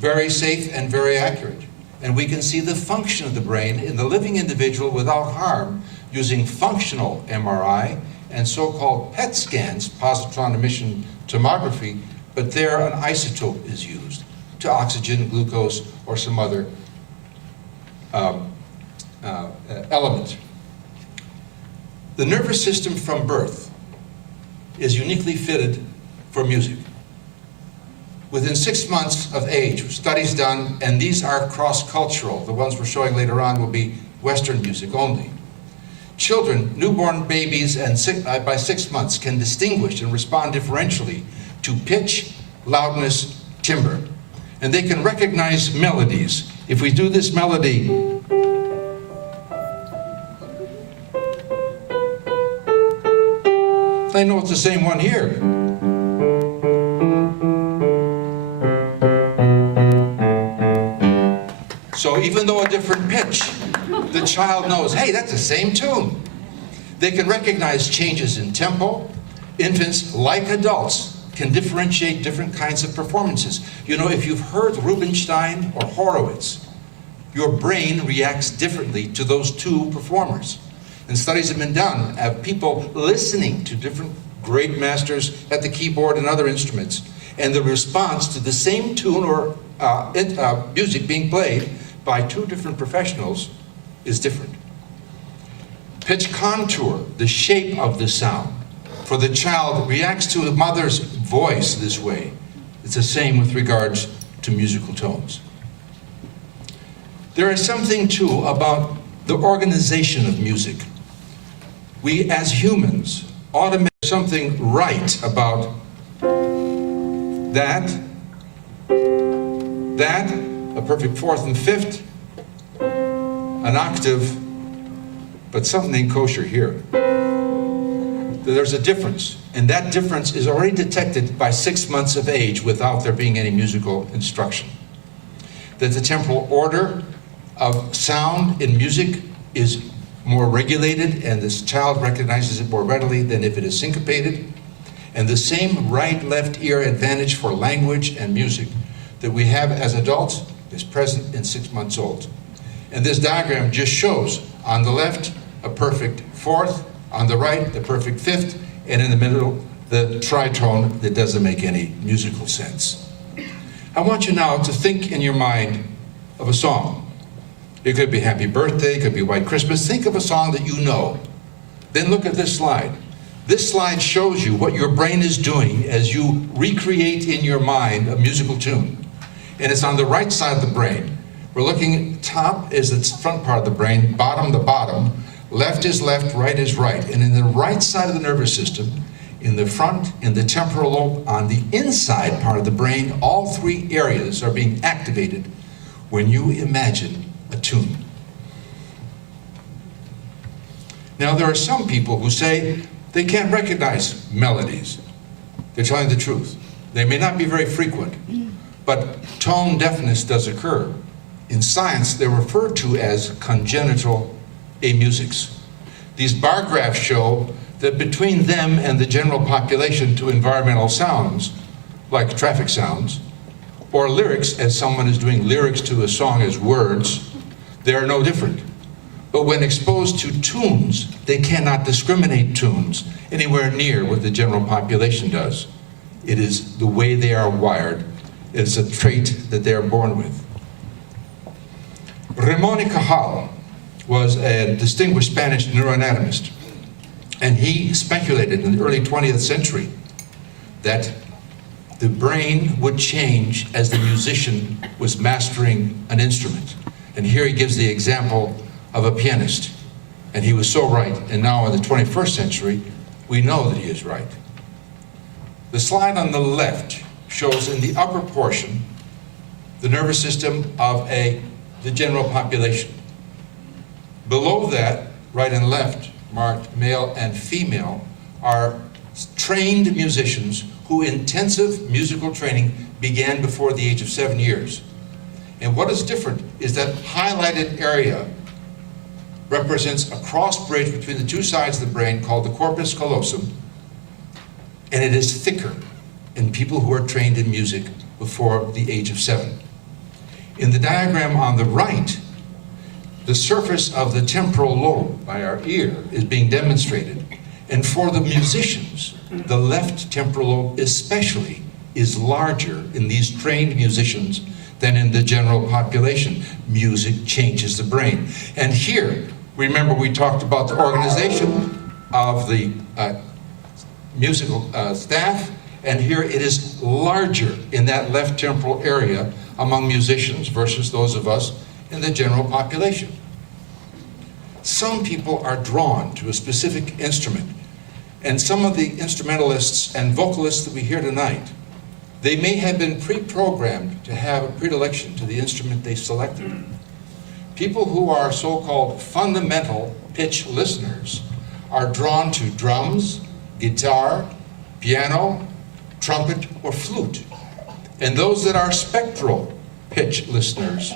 very safe and very accurate. And we can see the function of the brain in the living individual without harm using functional MRI and so-called PET scans, positron emission tomography, but there an isotope is used to oxygen, glucose, or some other element. The nervous system from birth is uniquely fitted for music. Within 6 months of age, studies done, and these are cross-cultural. The ones we're showing later on will be Western music only. Children, newborn babies, and by 6 months can distinguish and respond differentially to pitch, loudness, timbre. And they can recognize melodies. If we do this melody, they know it's the same one here. So even though a different pitch, the child knows, hey, that's the same tune. They can recognize changes in tempo. Infants, like adults, can differentiate different kinds of performances. You know, if you've heard Rubinstein or Horowitz, your brain reacts differently to those two performers. And studies have been done of people listening to different great masters at the keyboard and other instruments, and the response to the same tune or music being played by two different professionals is different. Pitch contour, the shape of the sound, for the child reacts to a mother's voice this way. It's the same with regards to musical tones. There is something too about the organization of music. We as humans ought to make something right about that, a perfect fourth and fifth, an octave, but something ain't kosher here. There's a difference, and that difference is already detected by 6 months of age without there being any musical instruction. That the temporal order of sound in music is more regulated, and this child recognizes it more readily than if it is syncopated. And the same right-left ear advantage for language and music that we have as adults is present in 6 months old. And this diagram just shows, on the left, a perfect fourth, on the right, the perfect fifth, and in the middle, the tritone that doesn't make any musical sense. I want you now to think in your mind of a song. It could be Happy Birthday, it could be White Christmas. Think of a song that you know. Then look at this slide. This slide shows you what your brain is doing as you recreate in your mind a musical tune. And it's on the right side of the brain. We're looking, top is the front part of the brain, bottom the bottom, left is left, right is right. And in the right side of the nervous system, in the front, in the temporal lobe, on the inside part of the brain, all three areas are being activated when you imagine a tune. Now there are some people who say they can't recognize melodies. They're telling the truth. They may not be very frequent, but tone deafness does occur. In science, they're referred to as congenital amusics. These bar graphs show that between them and the general population to environmental sounds, like traffic sounds, or lyrics, as someone is doing lyrics to a song as words, they are no different. But when exposed to tunes, they cannot discriminate tunes anywhere near what the general population does. It is the way they are wired. It is a trait that they are born with. Ramón y Cajal was a distinguished Spanish neuroanatomist, and he speculated in the early 20th century that the brain would change as the musician was mastering an instrument. And here he gives the example of a pianist. And he was so right. And now in the 21st century, we know that he is right. The slide on the left shows in the upper portion the nervous system of the general population. Below that, right and left, marked male and female, are trained musicians whose intensive musical training began before the age of 7 years. And what is different is that highlighted area represents a cross bridge between the two sides of the brain called the corpus callosum, and it is thicker in people who are trained in music before the age of 7. In the diagram on the right, the surface of the temporal lobe by our ear is being demonstrated. And for the musicians, the left temporal lobe especially is larger in these trained musicians than in the general population. Music changes the brain. And here, remember we talked about the organization of the musical staff, and here it is larger in that left temporal area among musicians versus those of us in the general population. Some people are drawn to a specific instrument, and some of the instrumentalists and vocalists that we hear tonight, they may have been pre-programmed to have a predilection to the instrument they selected. People who are so-called fundamental pitch listeners are drawn to drums, guitar, piano, trumpet, or flute. And those that are spectral pitch listeners,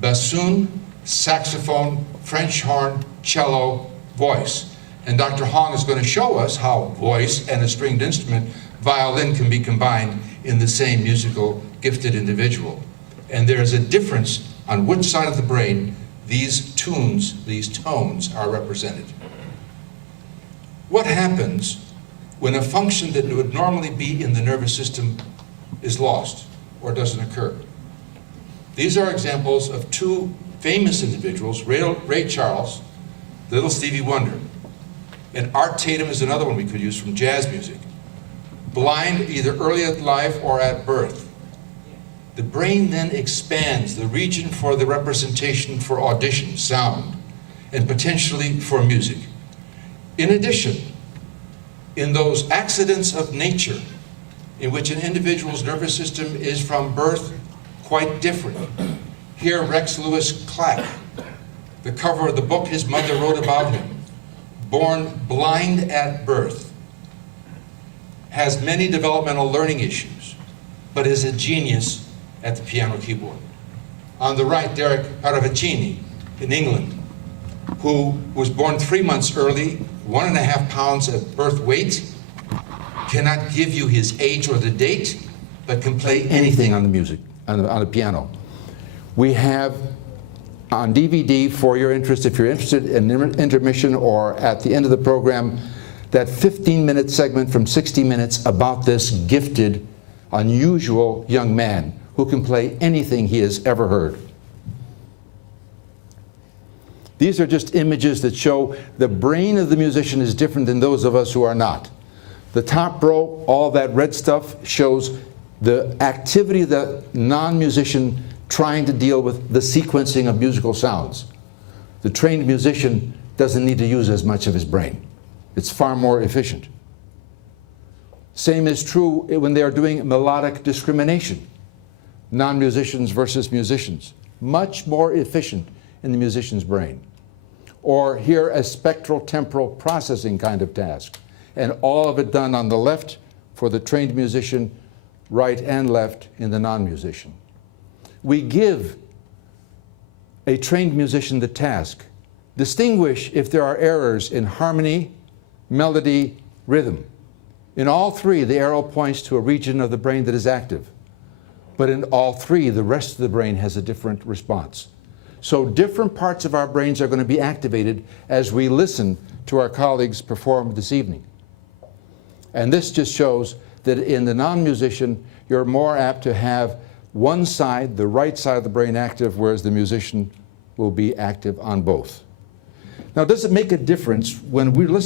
bassoon, saxophone, French horn, cello, voice. And Dr. Hong is going to show us how voice and a stringed instrument, violin, can be combined in the same musical gifted individual. And there is a difference on which side of the brain these tunes, these tones are represented. What happens when a function that would normally be in the nervous system is lost or doesn't occur? These are examples of two famous individuals, Ray Charles, Little Stevie Wonder, and Art Tatum is another one we could use from jazz music. Blind either early in life or at birth. The brain then expands the region for the representation for audition, sound, and potentially for music. In addition, in those accidents of nature in which an individual's nervous system is from birth quite different. Here, Rex Lewis Clack, the cover of the book his mother wrote about him, born blind at birth, has many developmental learning issues, but is a genius at the piano keyboard. On the right, Derek Paravicini in England, who was born 3 months early, 1.5 pounds at birth weight, cannot give you his age or the date, but can play anything on the music, on the piano. We have on DVD, for your interest, if you're interested in intermission or at the end of the program, that 15-minute segment from 60 Minutes about this gifted, unusual young man who can play anything he has ever heard. These are just images that show the brain of the musician is different than those of us who are not. The top row, all that red stuff, shows the activity of the non-musician trying to deal with the sequencing of musical sounds. The trained musician doesn't need to use as much of his brain. It's far more efficient. Same is true when they are doing melodic discrimination. Non-musicians versus musicians. Much more efficient in the musician's brain. Or here, a spectral temporal processing kind of task. And all of it done on the left for the trained musician, right and left in the non-musician. We give a trained musician the task. Distinguish if there are errors in harmony, melody, rhythm. In all three, the arrow points to a region of the brain that is active. But in all three, the rest of the brain has a different response. So different parts of our brains are going to be activated as we listen to our colleagues perform this evening. And this just shows that in the non-musician, you're more apt to have one side, the right side of the brain active, whereas the musician will be active on both. Now, does it make a difference when we're listening